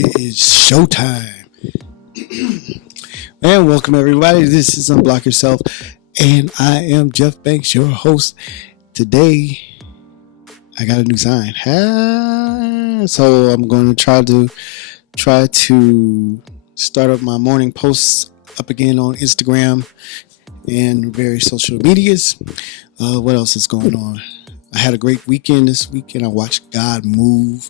It is showtime. And welcome everybody. This is Unblock Yourself. And I am Jeff Banks, your host. Today, I got a new sign. So I'm going to try to start up my morning posts up again on Instagram and various social medias. What else is going on? I had a great weekend this weekend. I watched God move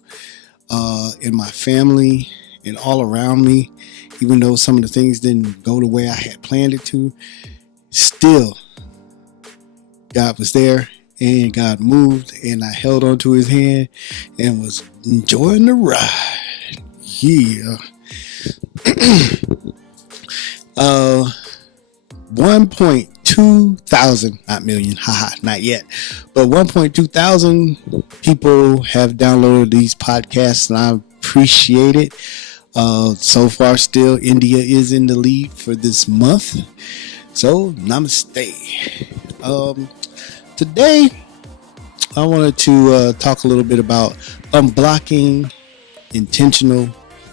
in my family and all around me. Even though some of the things didn't go the way I had planned it to, still God was there and God moved, and I held onto his hand and was enjoying the ride. Yeah. 1.2 thousand, not million, not yet, but 1.2 thousand people have downloaded these podcasts, and I appreciate it. So far, still, India is in the lead for this month. So, namaste. Today, I wanted to talk a little bit about unblocking intentional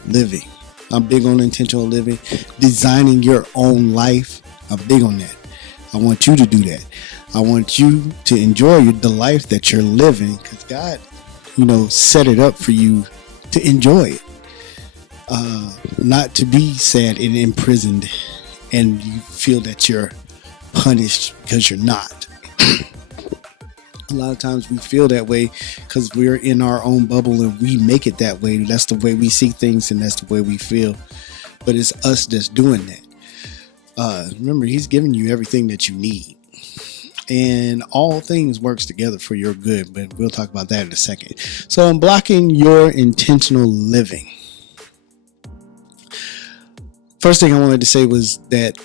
living. I'm big on intentional living, designing your own life. I'm big on that. I want you to do that. I want you to enjoy the life that you're living, because God, set it up for you to enjoy it. Not to be sad and imprisoned and you feel that you're punished because you're not. A lot of times we feel that way because we're in our own bubble and we make it that way. That's the way we see things and that's the way we feel. But it's us that's doing that. Remember, he's giving you everything that you need. And all things works together for your good. But we'll talk about that in a second. So I'm blocking your intentional living. First thing I wanted to say was that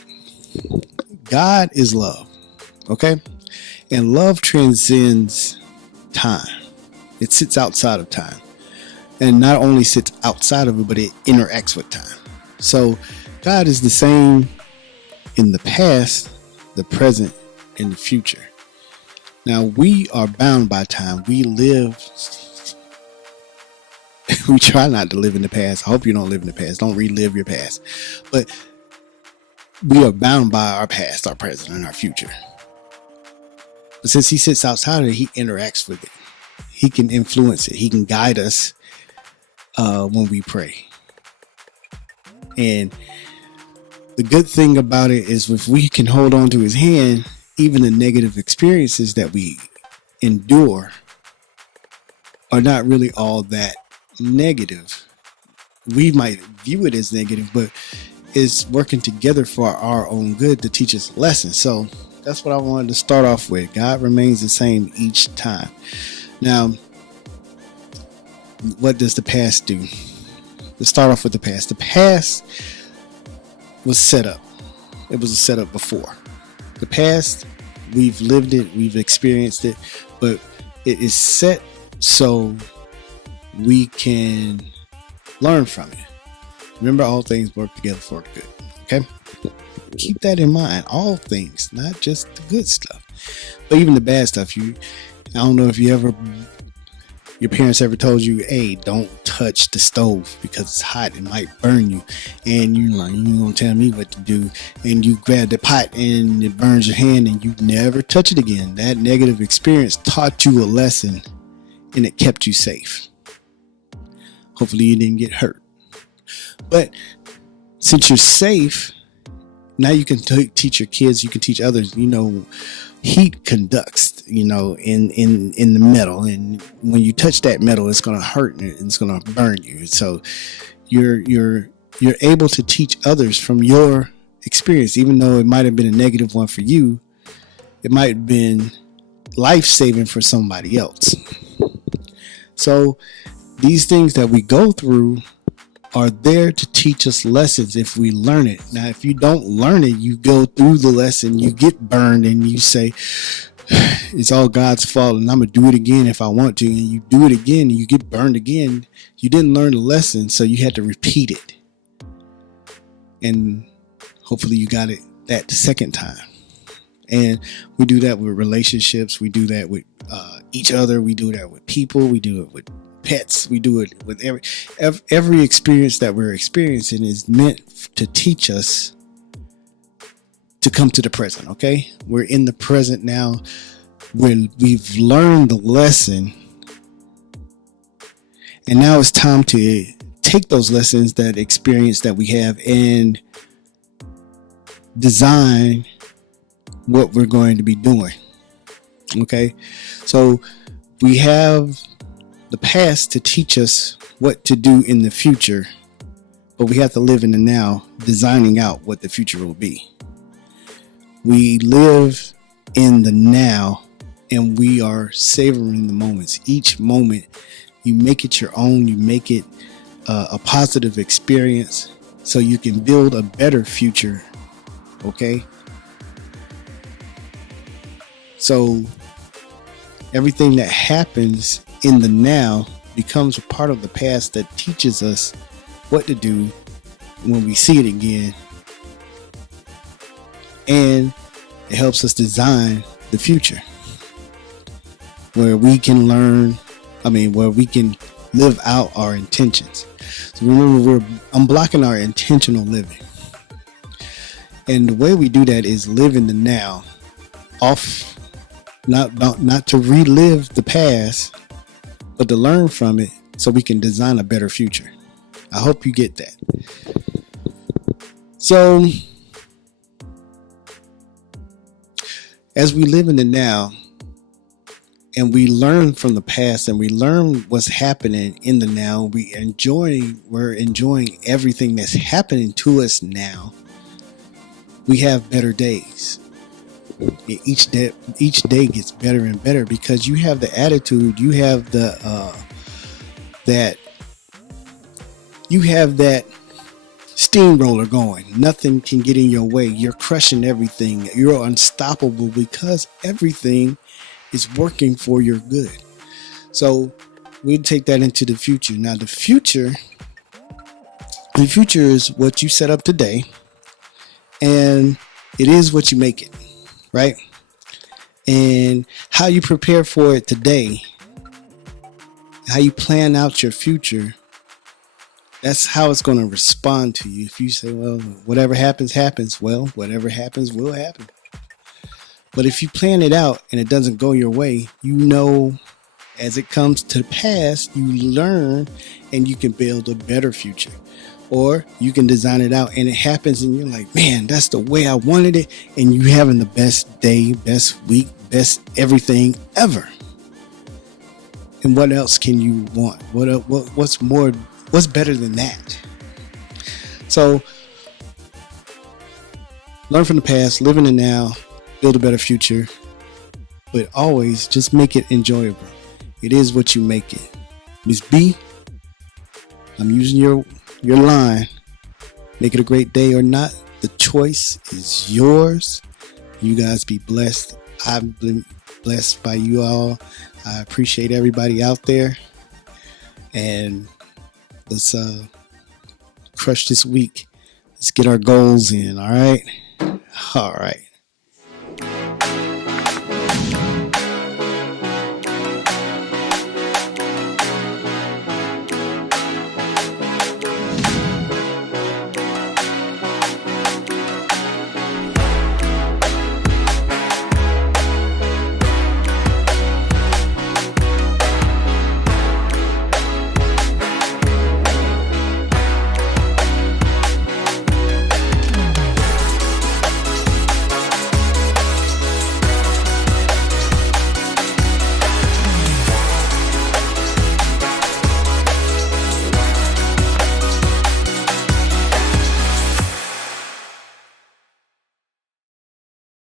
God is love, okay? And love transcends time. It sits outside of time. And not only sits outside of it, but it interacts with time. So God is the same in the past, the present, and the future. Now, we are bound by time. We try not to live in the past. I hope you don't live in the past. Don't relive your past. But we are bound by our past, our present, and our future. But since he sits outside of it, he interacts with it. He can influence it. He can guide us when we pray. And the good thing about it is if we can hold on to his hand, even the negative experiences that we endure are not really all that negative. We might view it as negative, but it's working together for our own good to teach us a lesson. So that's what I wanted to start off with. God remains the same each time. Now, what does the past do? Let's start off with the past. The past was set up. It was a setup before. The past, we've lived it, we've experienced it, but it is set so we can learn from it. Remember, all things work together for good. Okay? Keep that in mind. All things, not just the good stuff, but even the bad stuff. I don't know if your parents ever told you, hey, don't touch the stove because it's hot, it might burn you. And you're like, you gonna tell me what to do. And you grab the pot and it burns your hand and you never touch it again. That negative experience taught you a lesson and it kept you safe. Hopefully you didn't get hurt. But since you're safe, now you can teach your kids, you can teach others, heat conducts, in the metal. And when you touch that metal, it's going to hurt and it's going to burn you. So you're able to teach others from your experience, even though it might have been a negative one for you. It might have been life-saving for somebody else. So these things that we go through are there to teach us lessons if we learn it. Now, if you don't learn it, you go through the lesson, you get burned, and you say, it's all God's fault, and I'm going to do it again if I want to. And you do it again, and you get burned again. You didn't learn the lesson, so you had to repeat it. And hopefully you got it that second time. And we do that with relationships. We do that with each other. We do that with people. We do it with pets. We do it with every experience that we're experiencing is meant to teach us to come to the present. Okay, we're in the present now, when we've learned the lesson, and now it's time to take those lessons, that experience that we have, and design what we're going to be doing. Okay, so we have the past to teach us what to do in the future, but we have to live in the now, designing out what the future will be. We live in the now, and we are savoring the moments. Each moment, you make it your own. You make it a positive experience, so you can build a better future. Okay? So everything that happens in the now becomes a part of the past that teaches us what to do when we see it again. And it helps us design the future, where we can where we can live out our intentions. So remember, we're unblocking our intentional living. And the way we do that is live in the now, not to relive the past, but to learn from it so we can design a better future. I hope you get that. So, as we live in the now, and we learn from the past, and we learn what's happening in the now, we're enjoying everything that's happening to us now. We have better days. Each day gets better and better, because you have the attitude, you have that steamroller going. Nothing can get in your way. You're crushing everything. You're unstoppable, because everything is working for your good. So we take that into the future. Now the future is what you set up today, and it is what you make it, right? And how you prepare for it today, how you plan out your future, that's how it's going to respond to you. If you say, well, whatever happens, happens, well, whatever happens will happen. But if you plan it out and it doesn't go your way, you know, as it comes to pass, you learn, and you can build a better future. Or you can design it out and it happens, and you're like, man, that's the way I wanted it. And you having the best day, best week, best everything ever. And what else can you want? What's better than that? So learn from the past, live in the now, build a better future, but always just make it enjoyable. It is what you make it. Miss B, I'm using your line. Make it a great day or not. The choice is yours. You guys be blessed. I've been blessed by you all. I appreciate everybody out there. And let's crush this week. Let's get our goals in. All right.